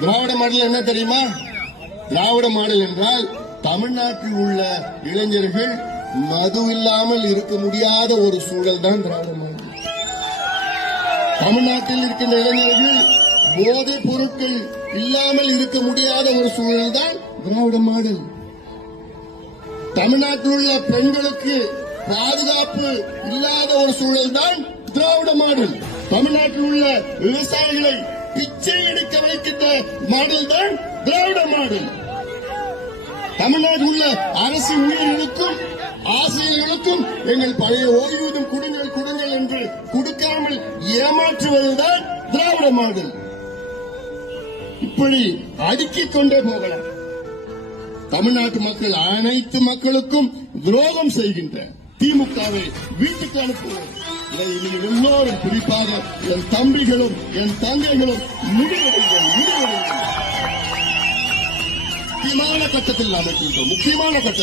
திராவிட model என்ன தெரியுமா? திராவிட model என்றால் தமிழ்நாட்டில் உள்ள இளைஞர்கள் மது இல்லாமல் இருக்க முடியாத ஒரு சூழல் தான் திராவிட மாடல். தமிழ்நாட்டில் இருக்கின்ற இளைஞர்கள் போதைப் பொருட்கள் இல்லாமல் இருக்க முடியாத ஒரு சூழல் தான் திராவிட மாடல். தமிழ்நாட்டில் உள்ள பெண்களுக்கு பாதுகாப்பு இல்லாத ஒரு சூழல் தான் திராவிட மாடல். தமிழ்நாட்டில் உள்ள விவசாயிகளை பிச்சை எடுக்க வைக்கின்ற மாடல் தான் திராவிட மாடல். தமிழ்நாட்டில் உள்ள அரசு ஊழியர்களுக்கும் ஆசிரியர்களுக்கும் எங்கள் பழைய ஓய்வூதியம் கொடுங்கள் என்று கொடுக்காமல் ஏமாற்றுவதுதான் திராவிட மாடல். இப்படி அடுக்கிக் கொண்டே போகலாம். தமிழ்நாட்டு மக்கள் அனைத்து மக்களுக்கும் துரோகம் செய்கின்ற திமுகவை வீட்டுக்கு அனுப்புவோம். இதை நீங்கள் எல்லோரும், குறிப்பாக என் தம்பிகளும் என் தங்கைகளும் முடிவெடுங்கள். முக்கியமான கட்டத்தில் நாம் முக்கியமான கட்டத்தில்